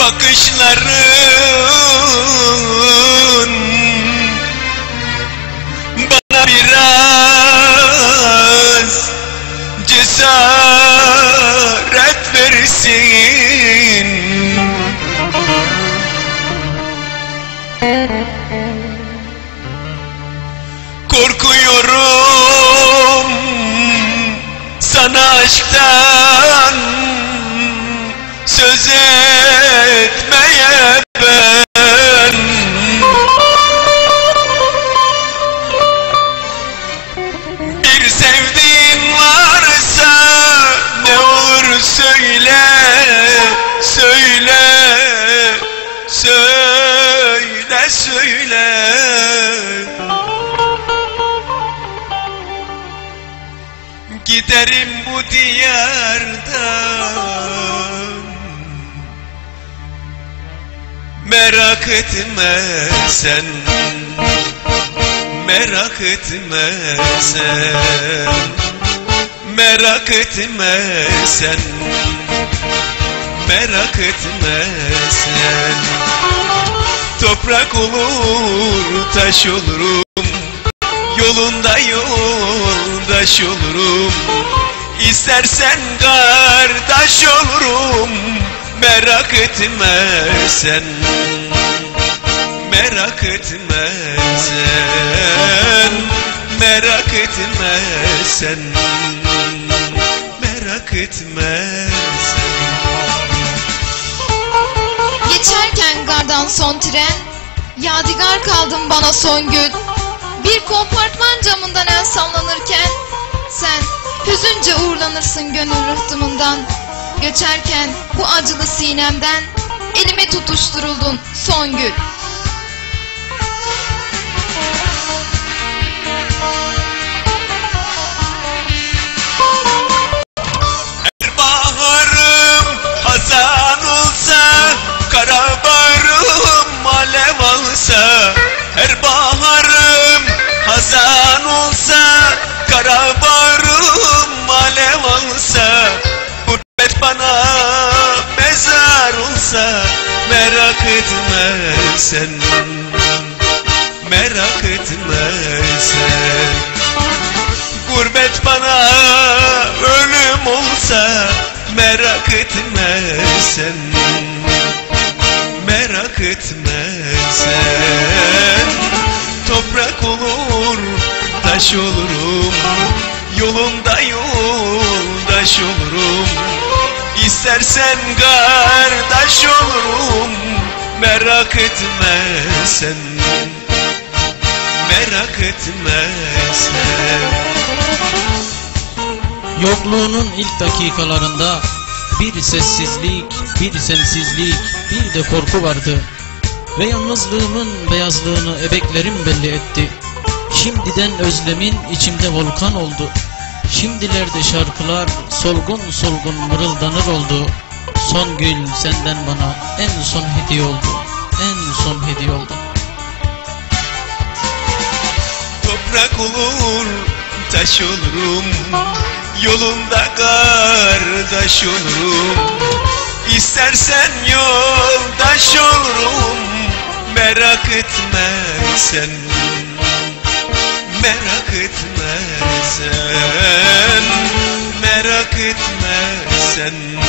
bakışların bana biraz cesaret versin. Korkuyorum sana aşktan söz Giderim bu diyardan. Merak etme sen. Merak etme sen. Merak etme sen. Merak etme sen. Toprak olur taş olurum yoldaş olurum. İstersen kardeş olurum. Merak etme sen Merak etme sen Merak etme sen Merak etme sen Geçerken gardan son tren Yadigar kaldın bana son gün Bir kompartman camından el sallanırken Sen hüzünce uğurlanırsın gönül rıhtımından Göçerken bu acılı sinemden Elime tutuşturuldun son gün sen Merak etme sen. Gurbet bana ölüm olsa merak etme sen. Merak etme sen. Toprak olur taş olurum. Yolunda yoldaş olurum. İstersen kardeş olurum Merak etme sen Merak etme sen Yokluğunun ilk dakikalarında bir sessizlik, bir sensizlik, bir de korku vardı. Ve yalnızlığımın beyazlığını ebeklerim belli etti. Şimdiden özlemin içimde volkan oldu. Şimdilerde şarkılar solgun solgun mırıldanır oldu. Son gül senden bana en son hediye oldu. En son hediye oldu. Toprak olur, taş olurum Yolunda kardeş olurum İstersen yoldaş olurum Merak etme sen Merak etme sen Merak etme sen